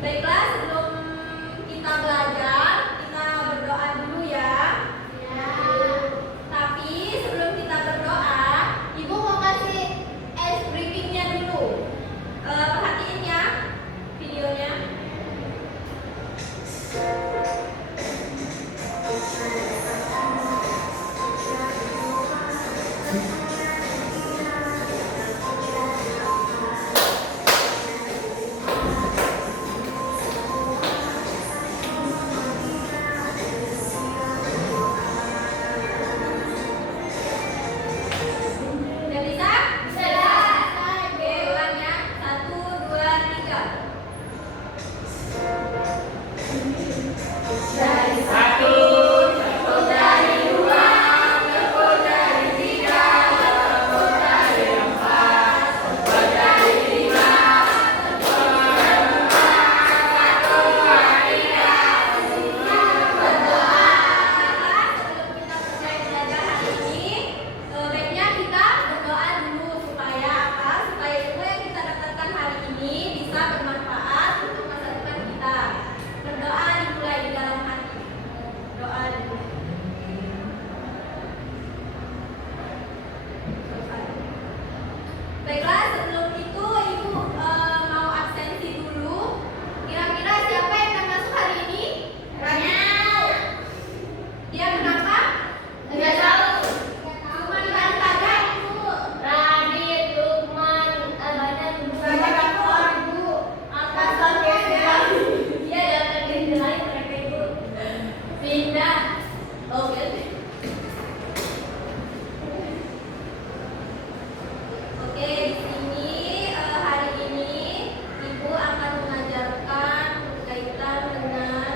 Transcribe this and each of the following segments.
Baiklah, sebelum kita belajar, kita berdoa dulu ya. Tapi sebelum kita berdoa, Ibu mau kasih briefingnya dulu. Perhatiin ya videonya. Udah bisa? Oke, ulang ya. 1, 2, 3. Dari satu, tepuk dari dua, tepuk dari tiga, tepuk dari empat, tepuk dari lima, tepuk dari empat, 1, 2, 3. Berdoa. Sebelum kita mulai belajar hari ini, baiknya kita berdoa dulu supaya apa? Supaya ilmu yang kita dapatkan hari ini bisa bermanfaat untuk masa depan kita. Berdoa dimulai di dalam hati. Doa dimulai. Baiklah, sebelum itu Ibu mau absensi dulu. Kira-kira siapa yang akan masuk hari ini? Dia kenapa? Nggak tahu. Cuman kan saja Ibu. Radit, Lukman, Badan, Atas podcast ya. Dia datang dari lain mereka Ibu. Pindah. Oke. Oke, di sini hari ini Ibu akan mengajarkan berkaitan dengan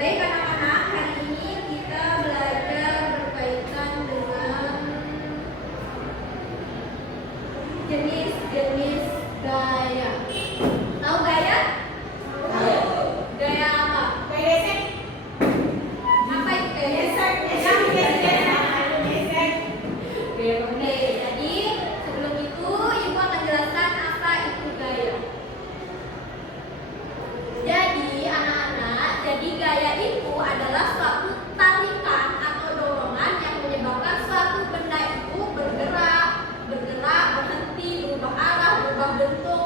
baik anak-anak, hari ini kita belajar berkaitan dengan jenis-jenis gaya. Tahu gaya? Tahu. Gaya apa? Apa itu gaya? Oke, jadi sebelum itu Ibu akan jelaskan apa itu gaya. Jadi anak-anak, jadi gaya itu adalah suatu tarikan atau dorongan yang menyebabkan suatu benda itu bergerak, berhenti, berubah arah, berubah bentuk.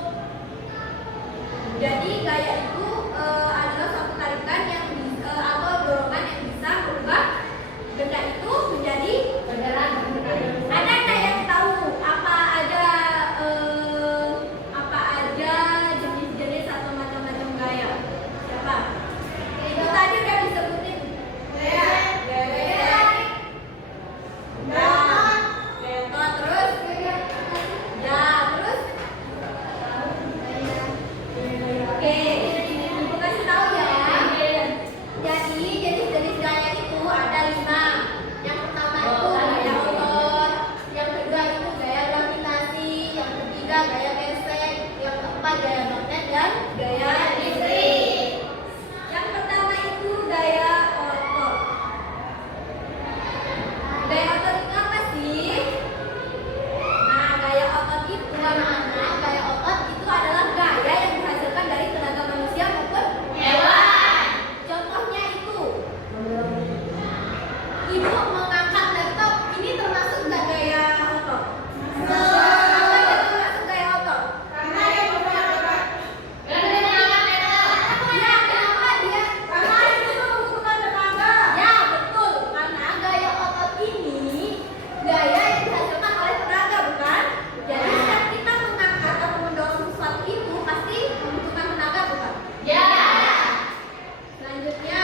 Jadi gaya itu adalah suatu tarikan yang atau dorongan yang bisa merubah benda itu menjadi bergerak. Ada nggak yang tahu apa aja jenis-jenis atau macam-macam gaya? Siapa? Itu tadi udah disebutin. Gaya. Terus? Ya, terus? Oke, Ibu kasih tahu ya. Jadi jenis-jenis gaya itu ada 5. Yang pertama itu gaya otot, yang kedua itu gaya gravitasi, yang ketiga gaya gesek, yang keempat gaya magnet dan gaya listrik. Yang pertama itu gaya otot. Gaya otot itu apa sih? Nah, gaya otot itu anak-anak, gaya otot itu adalah gaya yang dihasilkan dari tenaga manusia maupun hewan. Contohnya itu, Ibu mengangkat laptop, ini termasuk nggak gaya otot? Apa yang termasuk gaya otot? Ya, kenapa dia? Ya, betul. Karena gaya otot ini gaya yang dihasilkan oleh tenaga, bukan? Jadi setiap kita mengangkat atau mendorong sesuatu itu pasti membutuhkan tenaga, bukan? Selanjutnya,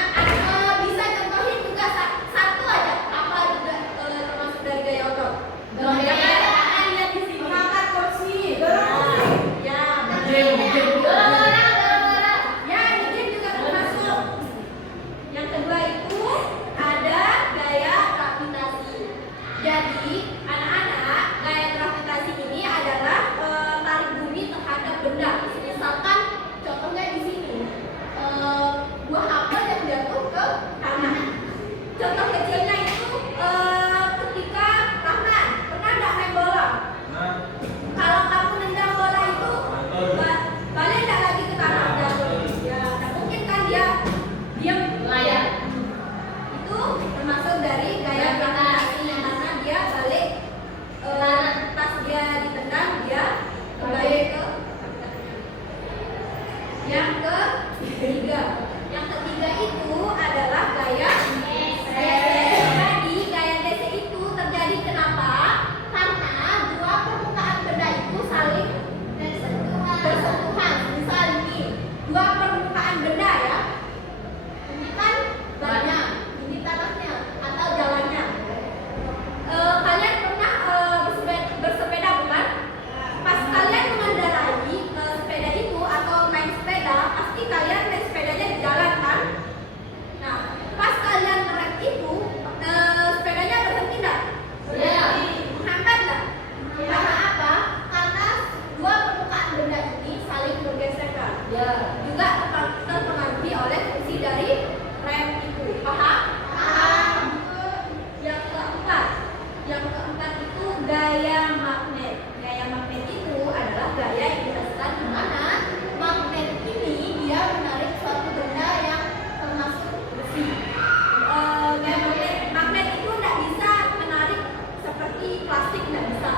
bisa contohin juga satu aja apa juga termasuk dari gaya otot? Lihat di sini. Mengangkat kursi. Ya, ya, ini juga termasuk. Yang kedua itu ada gaya gravitasi. Jadi anak-anak, gaya gravitasi ini adalah tarik bumi terhadap benda. Misalkan contohnya di sini buah apel yang jatuh ke tanah. Contoh kecilnya itu ketika Rahman gaya yang dirasakan di mana magnet ini dia menarik suatu benda yang termasuk besi. Magnet itu tidak bisa menarik seperti plastik, tidak bisa.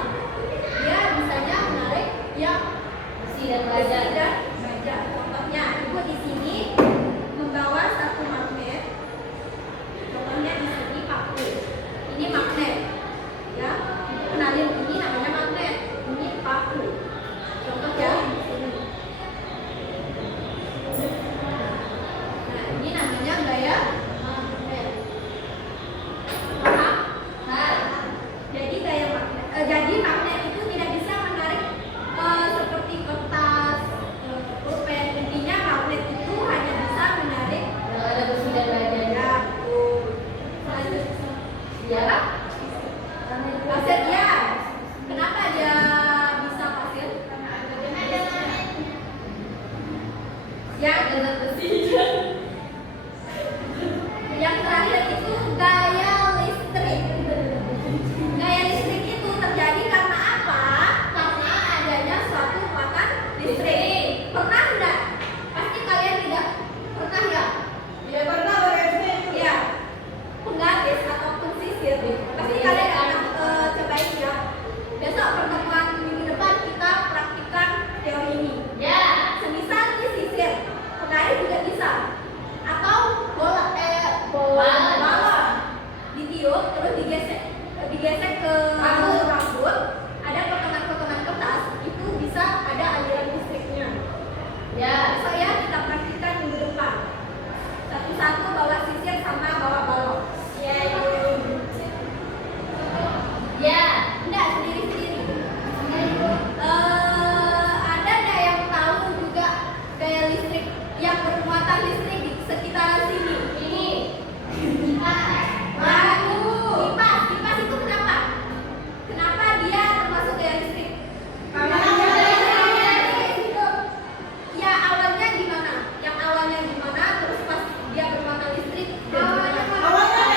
Dia bisanya menarik yang Besi dan besi baja. dan baja. Contohnya, ibu di sini membawa satu magnet. Contohnya di sini paku. Ini magnet. Ya, ibu kenalin ini namanya magnet. Ini paku. Contoh ya di sini. Nah, ini namanya gaya magnet. Paham? Nah, Jadi gaya magnet. Jadi magnet itu tidak bisa menarik seperti kertas, pulpen. Intinya magnet itu hanya bisa menarik yang ada besi dan bajanya. ya, betul. Selanjutnya. Ya. Pasir ya. Kenapa dia bisa pasir? Ya, Dengan besi. yang terakhir itu gaya listrik. Gaya listrik itu terjadi karena apa? Karena adanya suatu muatan listrik. Pernah enggak? Pasti kalian tidak pernah ya? Ya pernah berarti. Ya. Penggaris ataupun sisir. Pasti kalian akan cobain ya. Besok pertemuan minggu depan kita praktikkan teori ini. Ya. Semisal di sisir, penggaris juga bisa. Atau bola Balon. ditiup terus digesek ke rambut, ada potongan-potongan kertas, itu bisa ada aliran listriknya. Ya. Besok ya kita praktikkan minggu depan. Satu-satu bawa sisir sama bawa balon. Ya. Ya. Enggak, sendiri-sendiri. Ada nggak yang tahu juga gaya listrik yang bermuatan listrik di sekitaran sini? Ini. Kipas itu kenapa? Kenapa dia termasuk gaya listrik? Karena dia Ya, awalnya gimana? Yang awalnya gimana? Terus pas dia bermuatan listrik, dia gimana? Awalnya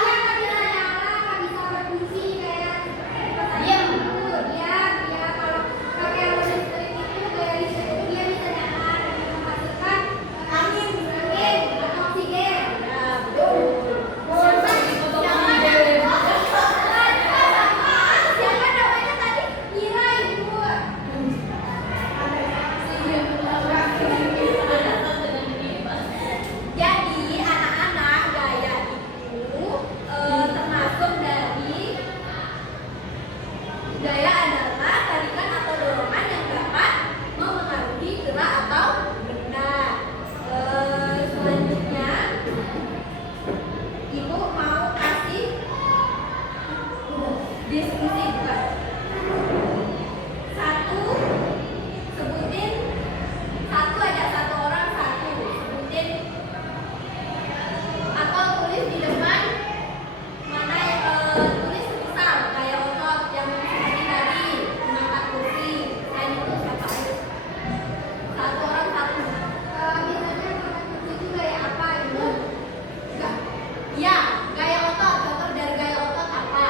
nggak bisa berfungsi kayak kipas Diam. Ya, kalau pakai listrik itu gaya listrik itu dia bisa nyala dan menghasilkan angin atau oksigen. Ya, betul. Siapa namanya tadi? Ira, Ibu. Jadi anak-anak gaya itu termasuk dari gaya adalah tarikan atau dorongan yang dapat memengaruhi gerak atau benda. Selanjutnya ibu mau kasih diskusi bukan? Satu, sebutin satu aja, satu orang satu sebutin atau tulis di depan mana tulis misal kayak otot yang seperti tadi mengangkat kursi, selain itu siapa aja? Satu orang satu. Biasanya mengangkat kursi itu gaya apa gitu? Enggak. Iya, gaya otot. Contoh dari gaya otot apa?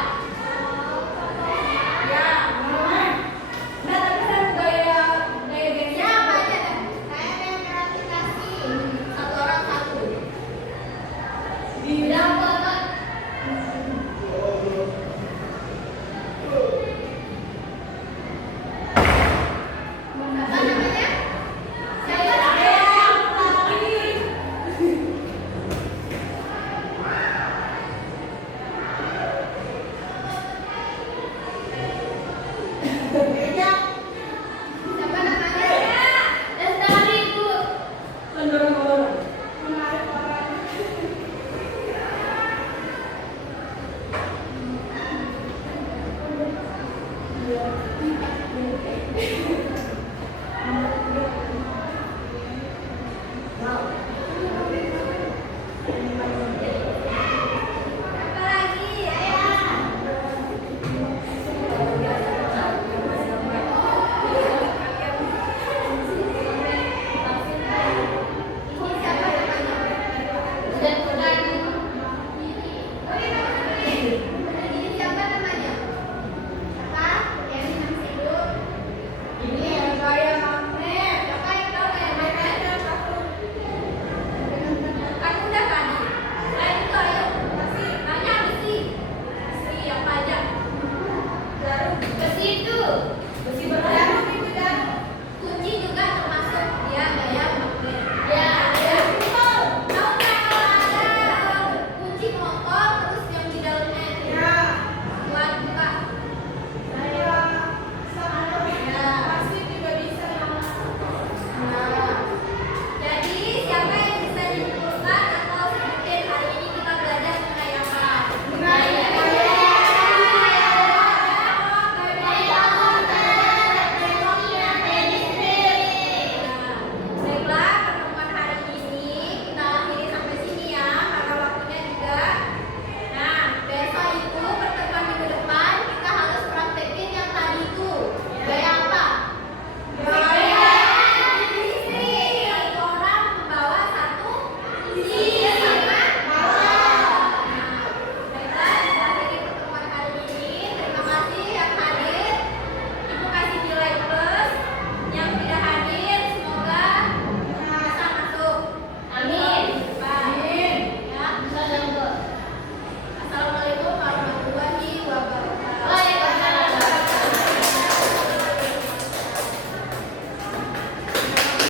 satu.